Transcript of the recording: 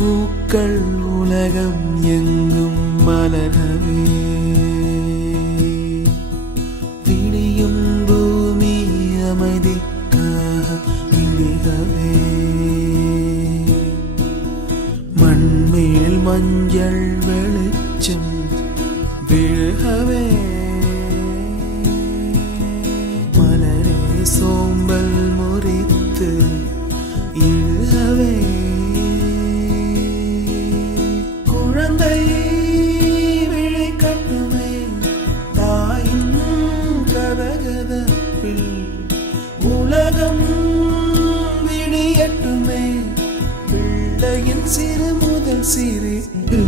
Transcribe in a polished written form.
பூக்கள் உலகம் எங்கும் மலரவே விடியும் பூமி அமைதிக்காக விழிகவே மண்மேல் மஞ்சள் வெளிச்சம் விழுகவே மலரே சோம்பல் முறித்து இழுகவே குழந்தை விழி கட்டுமே தாயின் கதகதப்பில் உலகம் விடியட்டுமே பிள்ளையின் சிறு முதல் சிரிப்பு